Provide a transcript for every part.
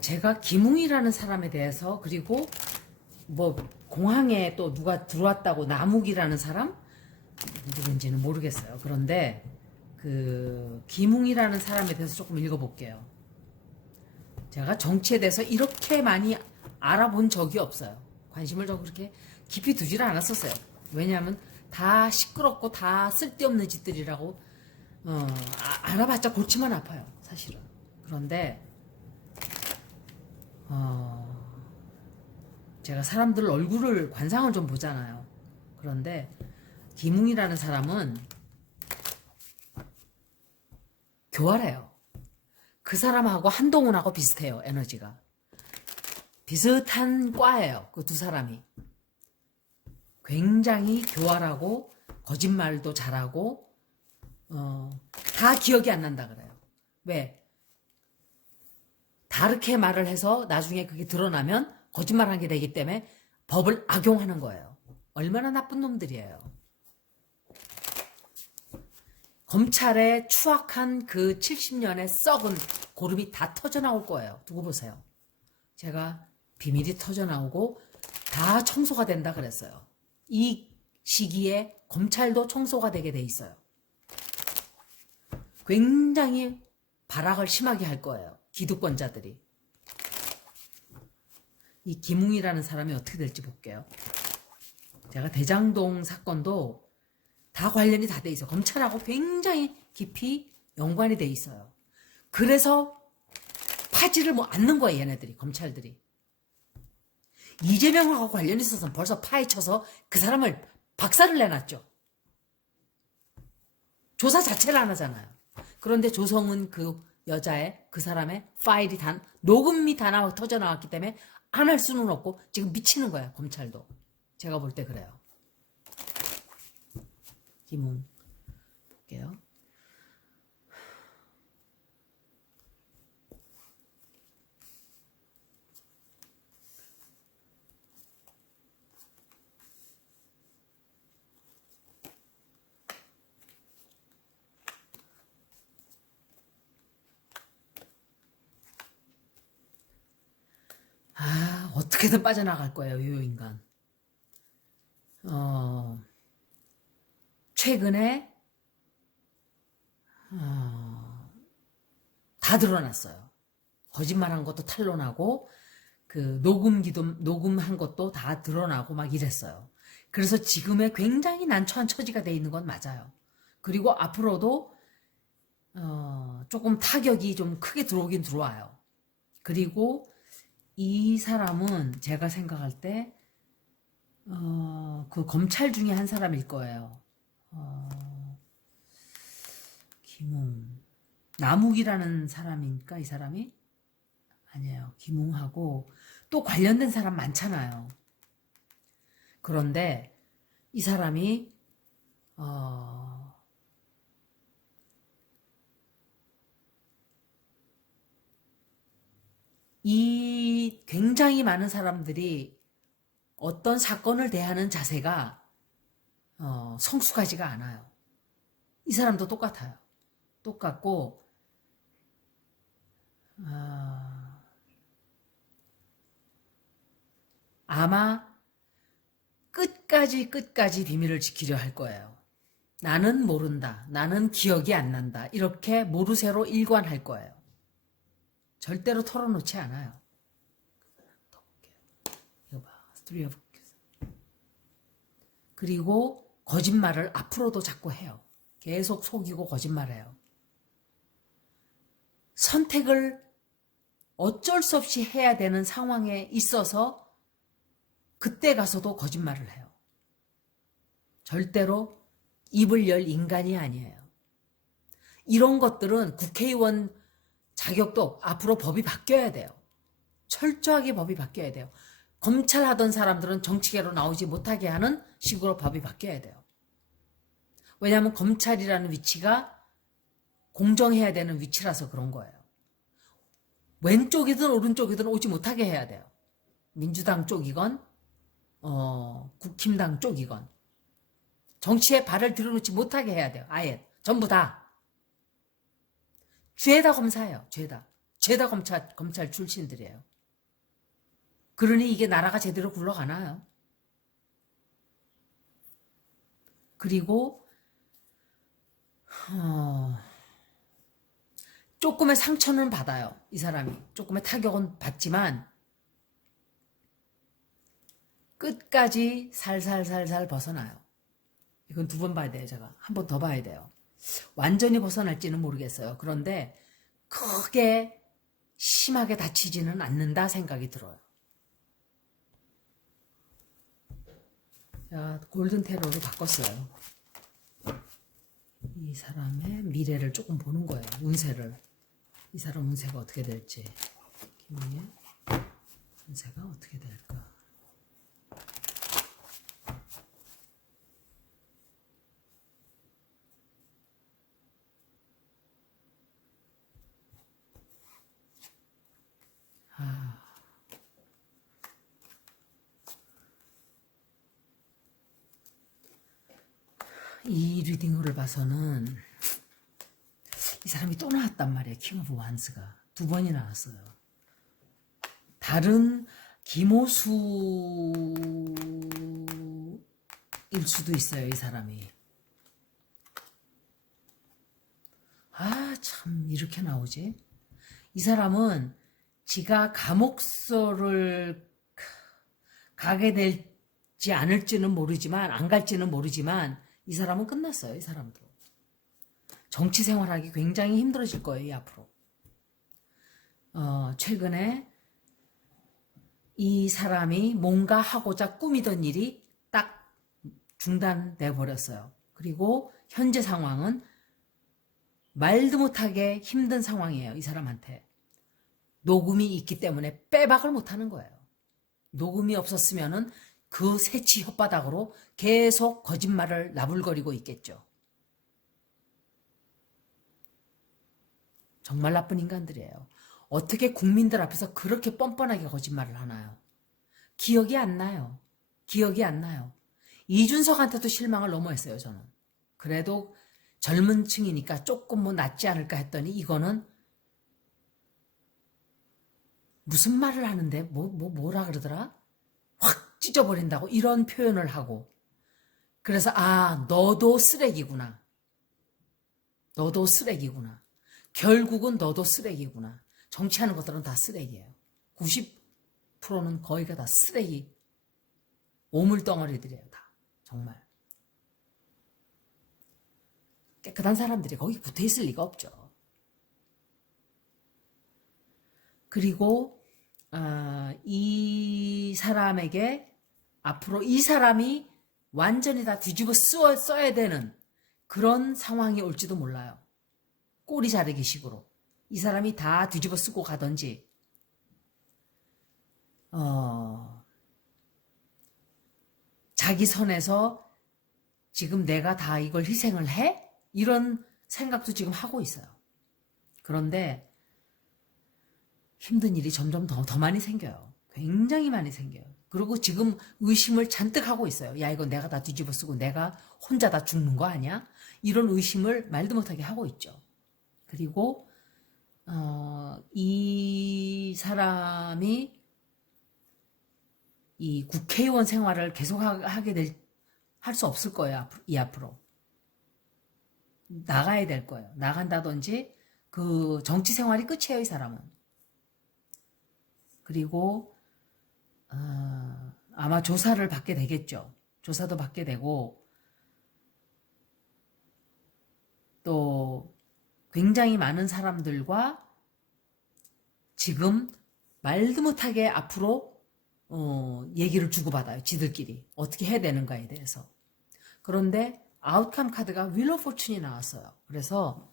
제가 김웅이라는 사람에 대해서, 그리고 뭐 공항에 또 누가 들어왔다고 남욱이라는 사람 누군지는 모르겠어요. 그런데 그 김웅이라는 사람에 대해서 조금 읽어볼게요. 제가 정치에 대해서 이렇게 많이 알아본 적이 없어요. 관심을 좀 그렇게 깊이 두지를 않았었어요. 왜냐하면 다 시끄럽고 다 쓸데없는 짓들이라고 알아봤자 골치만 아파요, 사실은. 그런데 제가 사람들 얼굴을 관상을 좀 보잖아요. 그런데 김웅이라는 사람은 교활해요. 그 사람하고 한동훈하고 비슷해요. 에너지가 비슷한 과예요. 그 두 사람이 굉장히 교활하고 거짓말도 잘하고 다 기억이 안 난다 그래요. 왜? 다르게 말을 해서 나중에 그게 드러나면 거짓말한 게 되기 때문에 법을 악용하는 거예요. 얼마나 나쁜 놈들이에요. 검찰의 추악한 그 70년의 썩은 고름이 다 터져나올 거예요. 두고 보세요. 제가 비밀이 터져나오고 다 청소가 된다 그랬어요. 이 시기에 검찰도 청소가 되게 돼 있어요. 굉장히 발악을 심하게 할 거예요. 기득권자들이. 이 김웅이라는 사람이 어떻게 될지 볼게요. 제가 대장동 사건도 다 관련이 다 돼 있어요. 검찰하고 굉장히 깊이 연관이 돼 있어요. 그래서 파지를 뭐 않는 거예요, 얘네들이, 검찰들이. 이재명하고 관련이 있어서 벌써 파헤쳐서 그 사람을 박살을 내놨죠. 조사 자체를 안 하잖아요. 그런데 조성은 그 여자의, 그 사람의 파일이 녹음이 다 나와 터져 나왔기 때문에 안 할 수는 없고 지금 미치는 거야, 검찰도. 제가 볼 때 그래요. 김웅 볼게요. 어떻게든 빠져나갈 거예요, 요 인간. 최근에 다 드러났어요. 거짓말한 것도 탄로나고 그 녹음한 것도 다 드러나고 막 이랬어요. 그래서 지금의 굉장히 난처한 처지가 돼 있는 건 맞아요. 그리고 앞으로도 조금 타격이 좀 크게 들어오긴 들어와요. 그리고 이 사람은 제가 생각할 때 그 검찰 중에 한 사람일 거예요. 김웅. 남욱이라는 사람이니까 이 사람이? 아니에요. 김웅하고 또 관련된 사람 많잖아요. 그런데 이 사람이 이 굉장히 많은 사람들이 어떤 사건을 대하는 자세가 성숙하지가 않아요. 이 사람도 똑같아요. 똑같고 아마 끝까지 비밀을 지키려 할 거예요. 나는 모른다. 나는 기억이 안 난다. 이렇게 모르쇠로 일관할 거예요. 절대로 털어놓지 않아요. 더 볼게요. 이거 봐. 스토리 오브. 그리고 거짓말을 앞으로도 자꾸 해요. 계속 속이고 거짓말해요. 선택을 어쩔 수 없이 해야 되는 상황에 있어서 그때 가서도 거짓말을 해요. 절대로 입을 열 인간이 아니에요. 이런 것들은 국회의원 자격도 앞으로 법이 바뀌어야 돼요. 철저하게 법이 바뀌어야 돼요. 검찰 하던 사람들은 정치계로 나오지 못하게 하는 식으로 법이 바뀌어야 돼요. 왜냐하면 검찰이라는 위치가 공정해야 되는 위치라서 그런 거예요. 왼쪽이든 오른쪽이든 오지 못하게 해야 돼요. 민주당 쪽이건 국힘당 쪽이건 정치에 발을 들여놓지 못하게 해야 돼요. 아예 전부 다. 죄다 검사예요. 죄다. 죄다 검찰 출신들이에요. 그러니 이게 나라가 제대로 굴러가나요? 그리고 조금의 상처는 받아요. 이 사람이 조금의 타격은 받지만 끝까지 살살살살 벗어나요. 이건 두 번 봐야 돼요. 제가 한 번 더 봐야 돼요. 완전히 벗어날지는 모르겠어요. 그런데 크게 심하게 다치지는 않는다 생각이 들어요. 자, 골든 테러로 바꿨어요. 이 사람의 미래를 조금 보는 거예요. 운세를. 이 사람 운세가 어떻게 될지. 김희의 운세가 어떻게 될까. 이 리딩을 봐서는 이 사람이 또 나왔단 말이에요. 킹 오브 완스가 두 번이 나왔어요. 다른 김호수일 수도 있어요. 이 사람이. 아, 참 이렇게 나오지. 이 사람은 지가 감옥서를 가게 될지 않을지는 모르지만, 안 갈지는 모르지만 이 사람은 끝났어요. 이 사람도. 정치 생활하기 굉장히 힘들어질 거예요. 이 앞으로. 최근에 이 사람이 뭔가 하고자 꾸미던 일이 딱 중단돼 버렸어요. 그리고 현재 상황은 말도 못하게 힘든 상황이에요. 이 사람한테. 녹음이 있기 때문에 빼박을 못하는 거예요. 녹음이 없었으면은 그 새치 혓바닥으로 계속 거짓말을 나불거리고 있겠죠. 정말 나쁜 인간들이에요. 어떻게 국민들 앞에서 그렇게 뻔뻔하게 거짓말을 하나요? 기억이 안 나요. 기억이 안 나요. 이준석한테도 실망을 너무 했어요, 저는. 그래도 젊은 층이니까 조금 뭐 낫지 않을까 했더니 이거는 무슨 말을 하는데 뭐라 그러더라? 확 찢어버린다고 이런 표현을 하고. 그래서 아, 너도 쓰레기구나. 너도 쓰레기구나. 결국은 너도 쓰레기구나. 정치하는 것들은 다 쓰레기예요. 90%는 거의가 다 쓰레기. 오물덩어리들이에요, 다. 정말. 깨끗한 사람들이 거기 붙어 있을 리가 없죠. 그리고 이 사람에게 앞으로 이 사람이 완전히 다 뒤집어 써야 되는 그런 상황이 올지도 몰라요. 꼬리 자르기 식으로. 이 사람이 다 뒤집어 쓰고 가든지 자기 선에서 지금 내가 다 이걸 희생을 해? 이런 생각도 지금 하고 있어요. 그런데 힘든 일이 점점 더 많이 생겨요. 굉장히 많이 생겨요. 그리고 지금 의심을 잔뜩 하고 있어요. 야, 이거 내가 다 뒤집어 쓰고 내가 혼자 다 죽는 거 아니야? 이런 의심을 말도 못하게 하고 있죠. 그리고 이 사람이 이 국회의원 생활을 계속 할 수 없을 거예요. 앞으로. 나가야 될 거예요. 나간다든지 그 정치 생활이 끝이에요. 이 사람은. 그리고 아마 조사를 받게 되겠죠. 조사도 받게 되고 또 굉장히 많은 사람들과 지금 말도 못하게 앞으로 얘기를 주고받아요. 지들끼리. 어떻게 해야 되는가에 대해서. 그런데 아웃컴 카드가 윌 오브 포춘이 나왔어요. 그래서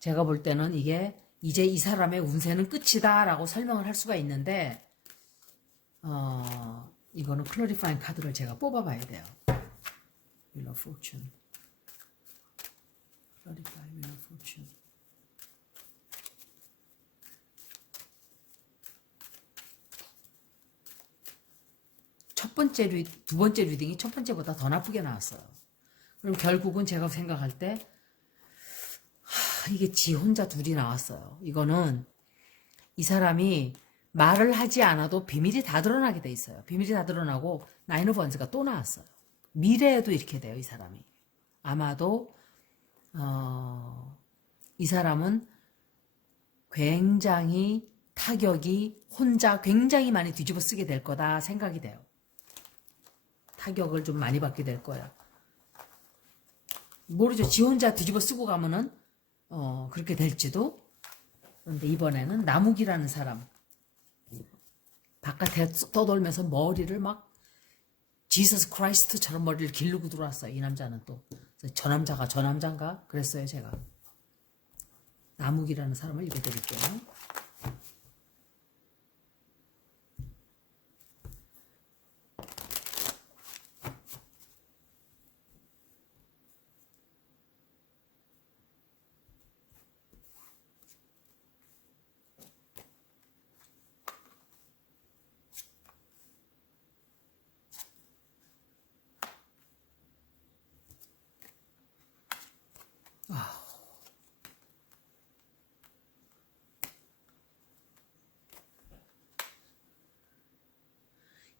제가 볼 때는 이게 이제 이 사람의 운세는 끝이다 라고 설명을 할 수가 있는데 이거는 클래리파잉 카드를 제가 뽑아봐야 돼요. 윌 오브 포춘. 클래리파이 윌 오브 포춘. 두 번째 리딩이 첫 번째보다 더 나쁘게 나왔어요. 그럼 결국은 제가 생각할 때 이게 지 혼자 둘이 나왔어요. 이거는 이 사람이 말을 하지 않아도 비밀이 다 드러나게 돼 있어요. 비밀이 다 드러나고 나인 오브 원스가 또 나왔어요. 미래에도 이렇게 돼요. 이 사람이. 아마도 이 사람은 굉장히 타격이 혼자 굉장히 많이 뒤집어 쓰게 될 거다 생각이 돼요. 타격을 좀 많이 받게 될 거야. 모르죠. 지 혼자 뒤집어 쓰고 가면은 그렇게 될지도. 그런데 이번에는 나무기라는 사람 바깥에 떠돌면서 머리를 막 지서스 크라이스트처럼 머리를 기르고 들어왔어요. 이 남자는 또. 저 남자가 저 남자인가? 그랬어요 제가. 나무기라는 사람을 읽어드릴게요.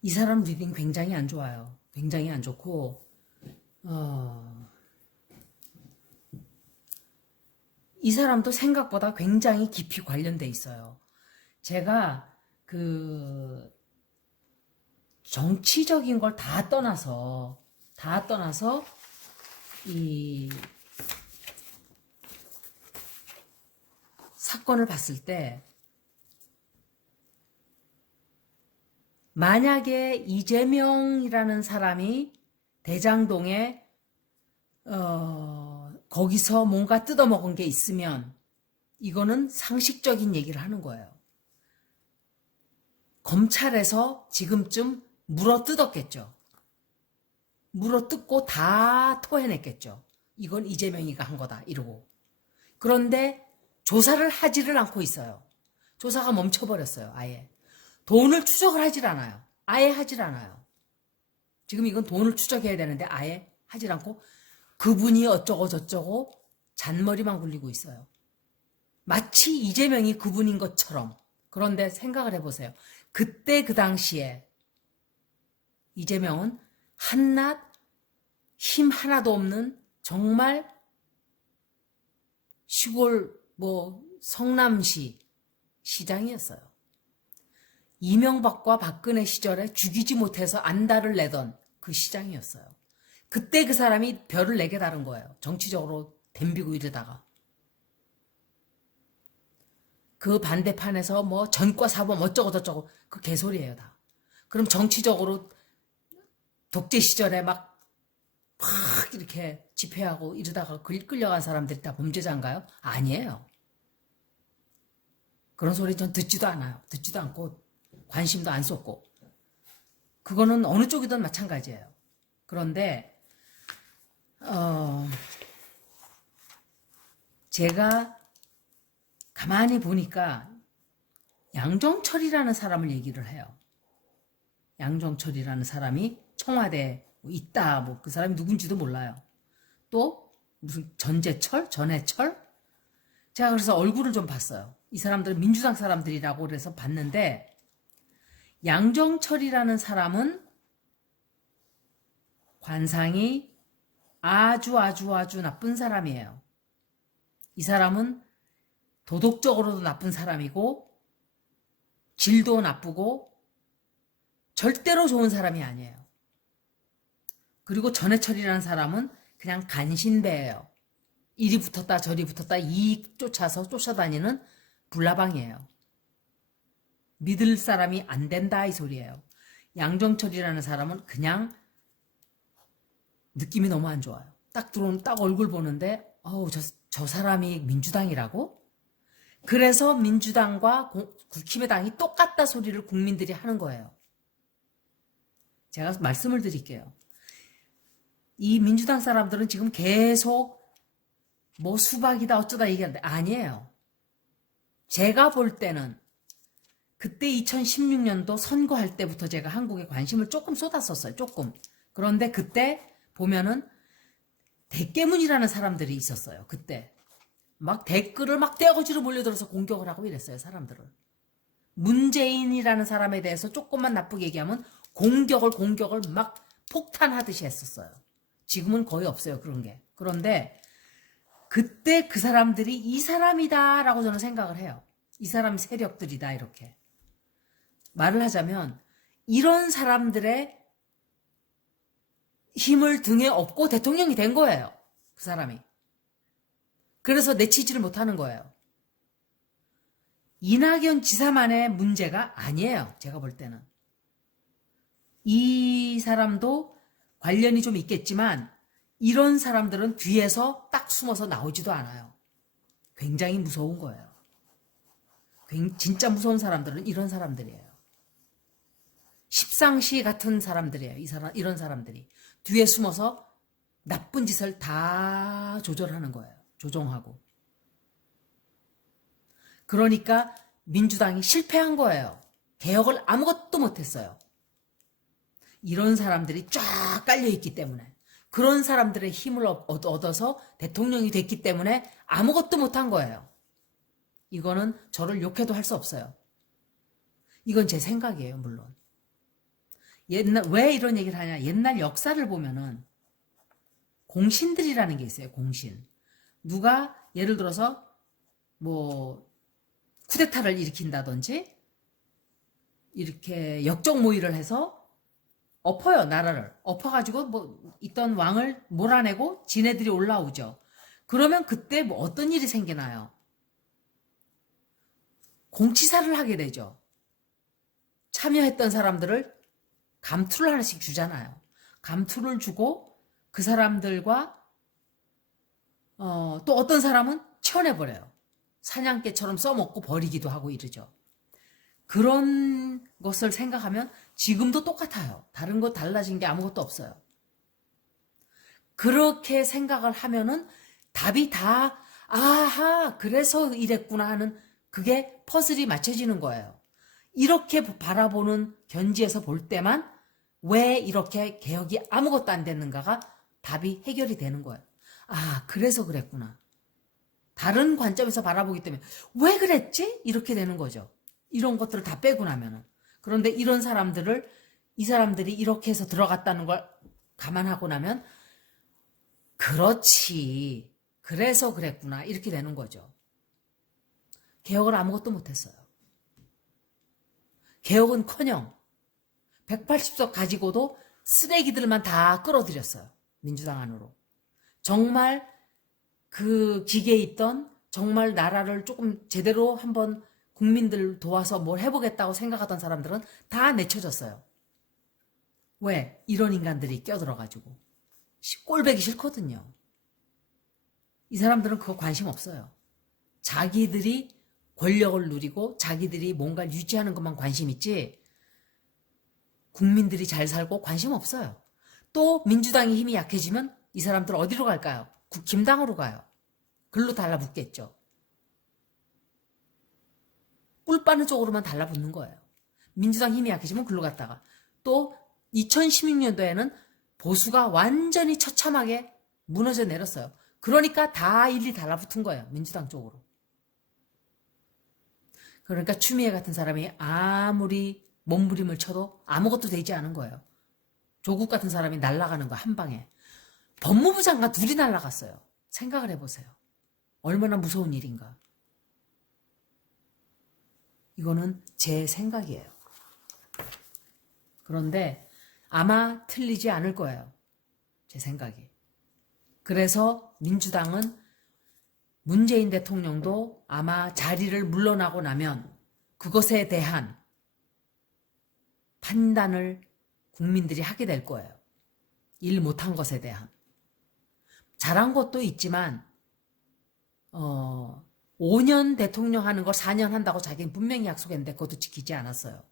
이 사람 리딩 굉장히 안 좋아요. 굉장히 안 좋고 이 사람도 생각보다 굉장히 깊이 관련돼 있어요. 제가 그 정치적인 걸 다 떠나서 이 사건을 봤을 때 만약에 이재명이라는 사람이 대장동에 거기서 뭔가 뜯어먹은 게 있으면 이거는 상식적인 얘기를 하는 거예요. 검찰에서 지금쯤 물어뜯었겠죠. 물어뜯고 다 토해냈겠죠. 이건 이재명이가 한 거다 이러고. 그런데 조사를 하지를 않고 있어요. 조사가 멈춰버렸어요. 아예. 돈을 추적을 하질 않아요. 아예 하질 않아요. 지금 이건 돈을 추적해야 되는데 아예 하질 않고 그분이 어쩌고 저쩌고 잔머리만 굴리고 있어요. 마치 이재명이 그분인 것처럼. 그런데 생각을 해보세요. 그때 그 당시에 이재명은 한낱 힘 하나도 없는 정말 시골 성남시 시장이었어요. 이명박과 박근혜 시절에 죽이지 못해서 안달을 내던 그 시장이었어요. 그때 그 사람이 별을 4개 다른 거예요. 정치적으로 덤비고 이러다가. 그 반대판에서 전과 사범 어쩌고 저쩌고 그 개소리예요 다. 그럼 정치적으로 독재 시절에 막 이렇게 집회하고 이러다가 끌려간 사람들이 다 범죄자인가요? 아니에요. 그런 소리 전 듣지도 않아요. 듣지도 않고 관심도 안 쏟고. 그거는 어느 쪽이든 마찬가지예요. 그런데 제가 가만히 보니까 양정철이라는 사람을 얘기를 해요. 양정철이라는 사람이 청와대에 있다. 그 사람이 누군지도 몰라요. 또 무슨 전재철? 전해철? 제가 그래서 얼굴을 좀 봤어요. 이 사람들은 민주당 사람들이라고 그래서 봤는데 양정철이라는 사람은 관상이 아주 나쁜 사람이에요. 이 사람은 도덕적으로도 나쁜 사람이고 질도 나쁘고 절대로 좋은 사람이 아니에요. 그리고 전해철이라는 사람은 그냥 간신배예요. 이리 붙었다 저리 붙었다 이익 쫓아서 쫓아다니는 불나방이에요. 믿을 사람이 안 된다 이 소리예요. 양정철이라는 사람은 그냥 느낌이 너무 안 좋아요. 딱 들어오는 딱 얼굴 보는데 저 사람이 민주당이라고? 그래서 민주당과 국힘의당이 똑같다 소리를 국민들이 하는 거예요. 제가 말씀을 드릴게요. 이 민주당 사람들은 지금 계속 수박이다 어쩌다 얘기하는데 아니에요. 제가 볼 때는 그때 2016년도 선거할 때부터 제가 한국에 관심을 조금 쏟았었어요. 조금. 그런데 그때 보면은 대깨문이라는 사람들이 있었어요. 그때. 막 댓글을 막 떼어거지로 몰려들어서 공격을 하고 이랬어요. 사람들을. 문재인이라는 사람에 대해서 조금만 나쁘게 얘기하면 공격을 막 폭탄하듯이 했었어요. 지금은 거의 없어요, 그런 게. 그런데 그때 그 사람들이 이 사람이다라고 저는 생각을 해요. 이 사람 세력들이다, 이렇게. 말을 하자면 이런 사람들의 힘을 등에 업고 대통령이 된 거예요. 그 사람이. 그래서 내치지를 못하는 거예요. 이낙연 지사만의 문제가 아니에요. 제가 볼 때는. 이 사람도 관련이 좀 있겠지만 이런 사람들은 뒤에서 딱 숨어서 나오지도 않아요. 굉장히 무서운 거예요. 진짜 무서운 사람들은 이런 사람들이에요. 십상시 같은 사람들이에요. 이런 사람들이. 뒤에 숨어서 나쁜 짓을 다 조절하는 거예요. 조종하고. 그러니까 민주당이 실패한 거예요. 개혁을 아무것도 못했어요. 이런 사람들이 쫙 깔려있기 때문에. 그런 사람들의 힘을 얻어서 대통령이 됐기 때문에 아무것도 못한 거예요. 이거는 저를 욕해도 할 수 없어요. 이건 제 생각이에요, 물론. 왜 이런 얘기를 하냐. 옛날 역사를 보면은 공신들이라는 게 있어요, 공신. 누가 예를 들어서 뭐 쿠데타를 일으킨다든지 이렇게 역적모의를 해서 엎어요, 나라를. 엎어가지고 뭐 있던 왕을 몰아내고 지네들이 올라오죠. 그러면 그때 뭐 어떤 일이 생기나요? 공치사를 하게 되죠. 참여했던 사람들을 감투를 하나씩 주잖아요. 감투를 주고 그 사람들과 또 어떤 사람은 치워내버려요. 사냥개처럼 써먹고 버리기도 하고 이러죠. 그런 것을 생각하면 지금도 똑같아요. 다른 거 달라진 게 아무것도 없어요. 그렇게 생각을 하면은 답이 다 아하 그래서 이랬구나 하는 그게 퍼즐이 맞춰지는 거예요. 이렇게 바라보는 견지에서 볼 때만 왜 이렇게 개혁이 아무것도 안 됐는가가 답이 해결이 되는 거예요. 아 그래서 그랬구나. 다른 관점에서 바라보기 때문에 왜 그랬지? 이렇게 되는 거죠. 이런 것들을 다 빼고 나면은. 그런데 이 사람들이 이렇게 해서 들어갔다는 걸 감안하고 나면 그렇지. 그래서 그랬구나. 이렇게 되는 거죠. 개혁을 아무것도 못했어요. 개혁은커녕 180석 가지고도 쓰레기들만 다 끌어들였어요. 민주당 안으로. 정말 그 기계에 있던 정말 나라를 조금 제대로 한번 국민들 도와서 뭘 해보겠다고 생각하던 사람들은 다 내쳐졌어요. 왜? 이런 인간들이 껴들어가지고. 꼴배기 싫거든요. 이 사람들은 그거 관심 없어요. 자기들이 권력을 누리고 자기들이 뭔가를 유지하는 것만 관심 있지 국민들이 잘 살고 관심 없어요. 또 민주당의 힘이 약해지면 이 사람들 어디로 갈까요? 국힘당으로 가요. 글로 달라붙겠죠. 꿀 빠는 쪽으로만 달라붙는 거예요. 민주당 힘이 약해지면 글로 갔다가 또 2016년도에는 보수가 완전히 처참하게 무너져 내렸어요. 그러니까 다 일일이 달라붙은 거예요. 민주당 쪽으로. 그러니까 추미애 같은 사람이 아무리 몸부림을 쳐도 아무것도 되지 않은 거예요. 조국 같은 사람이 날아가는 거 한 방에. 법무부 장관 둘이 날아갔어요. 생각을 해보세요. 얼마나 무서운 일인가. 이거는 제 생각이에요. 그런데 아마 틀리지 않을 거예요. 제 생각이. 그래서 민주당은 문재인 대통령도 아마 자리를 물러나고 나면 그것에 대한 판단을 국민들이 하게 될 거예요. 일 못한 것에 대한. 잘한 것도 있지만 5년 대통령 하는 걸 4년 한다고 자기는 분명히 약속했는데 그것도 지키지 않았어요.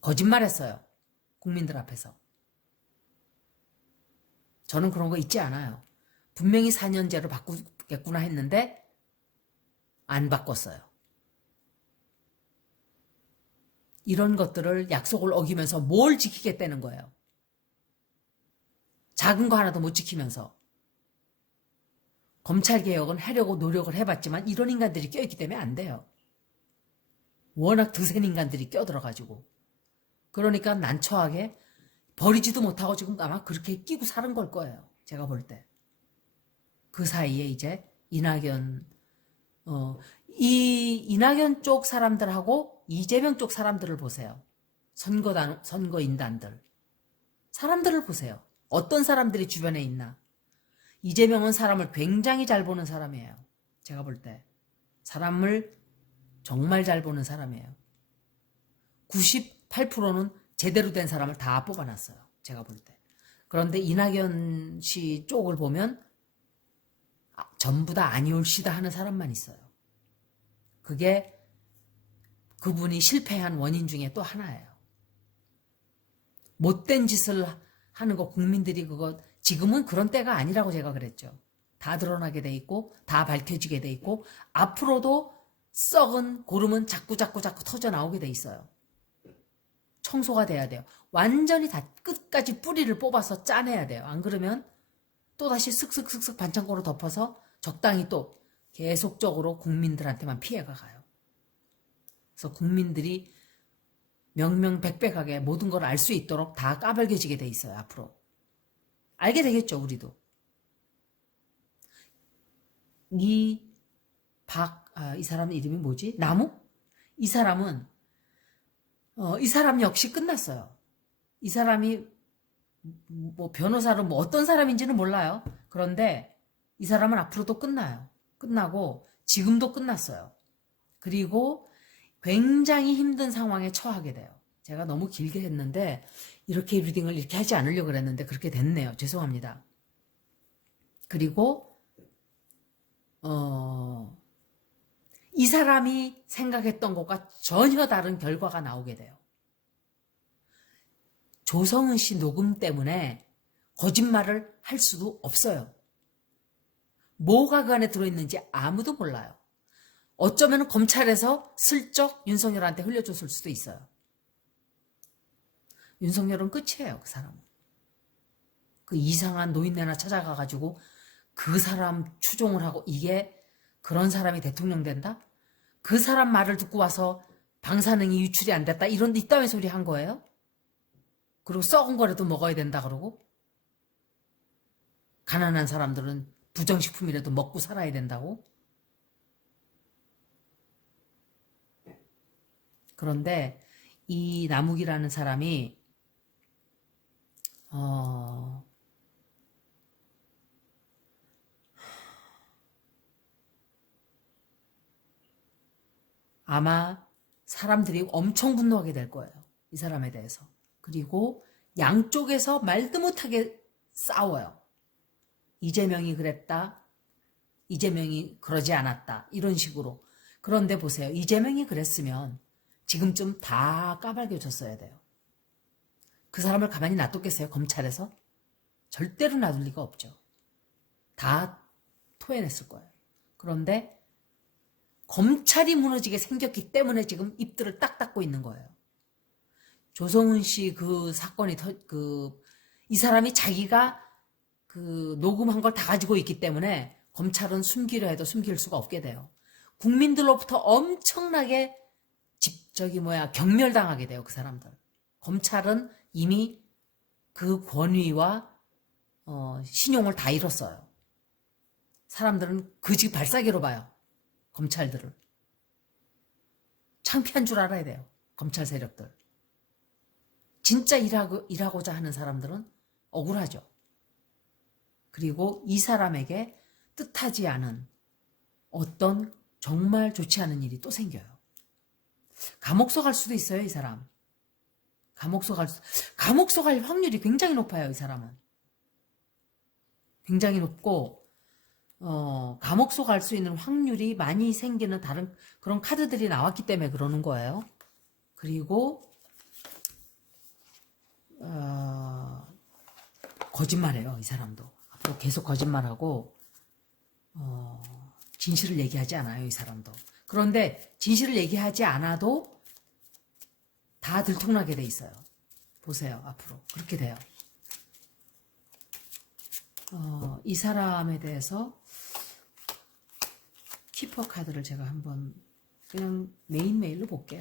거짓말했어요. 국민들 앞에서. 저는 그런 거 잊지 않아요. 분명히 4년제로 바꾸겠구나 했는데 안 바꿨어요. 이런 것들을 약속을 어기면서 뭘 지키겠다는 거예요. 작은 거 하나도 못 지키면서. 검찰개혁은 하려고 노력을 해봤지만 이런 인간들이 껴있기 때문에 안 돼요. 워낙 드센 인간들이 껴들어가지고. 그러니까 난처하게 버리지도 못하고 지금 아마 그렇게 끼고 사는 걸 거예요. 제가 볼 때. 그 사이에 이제 이낙연, 이 이낙연 쪽 사람들하고 이재명 쪽 사람들을 보세요. 선거인단들. 사람들을 보세요. 어떤 사람들이 주변에 있나. 이재명은 사람을 굉장히 잘 보는 사람이에요. 제가 볼 때. 사람을 정말 잘 보는 사람이에요. 98%는 제대로 된 사람을 다 뽑아놨어요. 제가 볼 때. 그런데 이낙연 씨 쪽을 보면 전부 다 아니올시다 하는 사람만 있어요. 그게 그분이 실패한 원인 중에 또 하나예요. 못된 짓을 하는 거 국민들이 그거 지금은 그런 때가 아니라고 제가 그랬죠. 다 드러나게 돼 있고 다 밝혀지게 돼 있고 앞으로도 썩은 고름은 자꾸 터져 나오게 돼 있어요. 청소가 돼야 돼요. 완전히 다 끝까지 뿌리를 뽑아서 짜내야 돼요. 안 그러면 또다시 슥슥슥슥 반창고로 덮어서 적당히 또 계속적으로 국민들한테만 피해가 가요. 그래서 국민들이 명명백백하게 모든 걸 알 수 있도록 다 까발겨지게 돼 있어요. 앞으로. 알게 되겠죠. 우리도. 이 사람 이름이 뭐지? 나무? 이 사람은 이 사람 역시 끝났어요. 이 사람이 뭐 변호사로 뭐 어떤 사람인지는 몰라요. 그런데 이 사람은 앞으로도 끝나요. 끝나고 지금도 끝났어요. 그리고 굉장히 힘든 상황에 처하게 돼요. 제가 너무 길게 했는데 이렇게 리딩을 이렇게 하지 않으려고 그랬는데 그렇게 됐네요. 죄송합니다. 그리고 이 사람이 생각했던 것과 전혀 다른 결과가 나오게 돼요. 조성은 씨 녹음 때문에 거짓말을 할 수도 없어요. 뭐가 그 안에 들어있는지 아무도 몰라요. 어쩌면 검찰에서 슬쩍 윤석열한테 흘려줬을 수도 있어요. 윤석열은 끝이에요. 그 사람은. 그 이상한 노인네나 찾아가가지고 그 사람 추종을 하고 이게 그런 사람이 대통령 된다? 그 사람 말을 듣고 와서 방사능이 유출이 안 됐다 이런 이따위 소리 한 거예요? 그리고 썩은 거라도 먹어야 된다 그러고 가난한 사람들은 부정식품이라도 먹고 살아야 된다고? 그런데 이 남욱이라는 사람이 아마 사람들이 엄청 분노하게 될 거예요. 이 사람에 대해서. 그리고 양쪽에서 말도 못하게 싸워요. 이재명이 그랬다. 이재명이 그러지 않았다. 이런 식으로. 그런데 보세요. 이재명이 그랬으면 지금쯤 다 까발겨졌어야 돼요. 그 사람을 가만히 놔뒀겠어요? 검찰에서? 절대로 놔둘 리가 없죠. 다 토해냈을 거예요. 그런데 검찰이 무너지게 생겼기 때문에 지금 입들을 딱 닫고 있는 거예요. 조성은 씨 그 사건이 이 사람이 자기가 그 녹음한 걸 다 가지고 있기 때문에 검찰은 숨기려 해도 숨길 수가 없게 돼요. 국민들로부터 엄청나게 경멸당하게 돼요. 그 사람들. 검찰은 이미 그 권위와 신용을 다 잃었어요. 사람들은 그 집 발사기로 봐요. 검찰들을. 창피한 줄 알아야 돼요. 검찰 세력들. 진짜 일하고자 하는 사람들은 억울하죠. 그리고 이 사람에게 뜻하지 않은 어떤 정말 좋지 않은 일이 또 생겨요. 감옥서 갈 수도 있어요. 이 사람. 감옥서 갈 확률이 굉장히 높아요. 이 사람은. 굉장히 높고 감옥서 갈 수 있는 확률이 많이 생기는 다른 그런 카드들이 나왔기 때문에 그러는 거예요. 그리고 거짓말해요. 이 사람도. 앞으로 계속 거짓말하고 진실을 얘기하지 않아요. 이 사람도. 그런데 진실을 얘기하지 않아도 다 들통나게 돼 있어요. 보세요. 앞으로. 그렇게 돼요. 이 사람에 대해서 키퍼 카드를 제가 한번 그냥 메인 메일로 볼게요.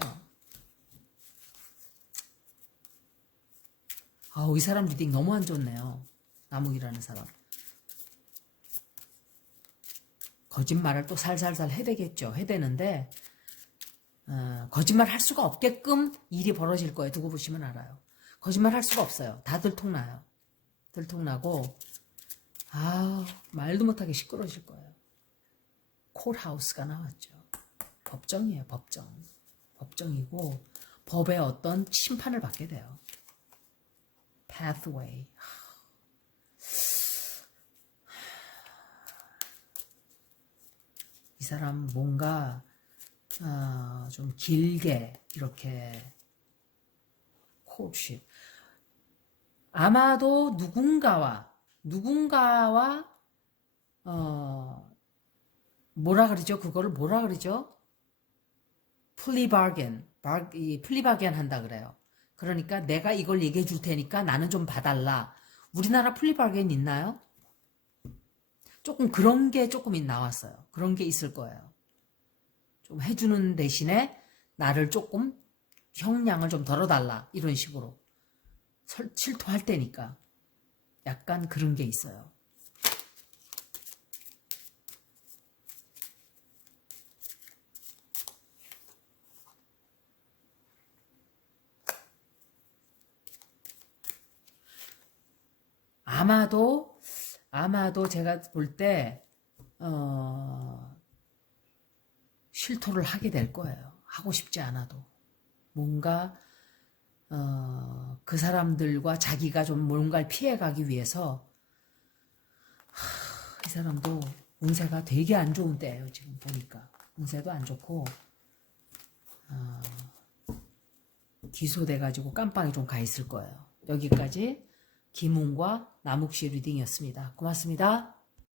이 사람 리딩 너무 안 좋네요. 나무기라는 사람. 거짓말을 또 살살살 해대겠죠. 해대는데 거짓말 할 수가 없게끔 일이 벌어질 거예요. 두고 보시면 알아요. 거짓말 할 수가 없어요. 다 들통나요. 들통나고 말도 못하게 시끄러워질 거예요. 콜하우스가 나왔죠. 법정이에요. 법정. 법정이고 법의 어떤 심판을 받게 돼요. pathway. 이 사람 뭔가 좀 길게 이렇게 코urtship. 아마도 누군가와 뭐라 그러죠? 그거를 뭐라 그러죠? 플리바겐 한다 그래요. 그러니까 내가 이걸 얘기해 줄 테니까 나는 좀 봐달라. 우리나라 플리바겐 있나요? 조금 그런 게 조금 나왔어요. 그런 게 있을 거예요. 좀 해주는 대신에 나를 조금 형량을 좀 덜어달라. 이런 식으로. 실토할 때니까. 약간 그런 게 있어요. 아마도 제가 볼 때 실토를 하게 될 거예요. 하고 싶지 않아도. 뭔가 그 사람들과 자기가 좀 뭔가를 피해가기 위해서 이 사람도 운세가 되게 안 좋은 때예요. 지금 보니까. 운세도 안 좋고 기소돼가지고 깜빵에 좀 가 있을 거예요. 여기까지 김웅과 남욱씨 리딩이었습니다. 고맙습니다.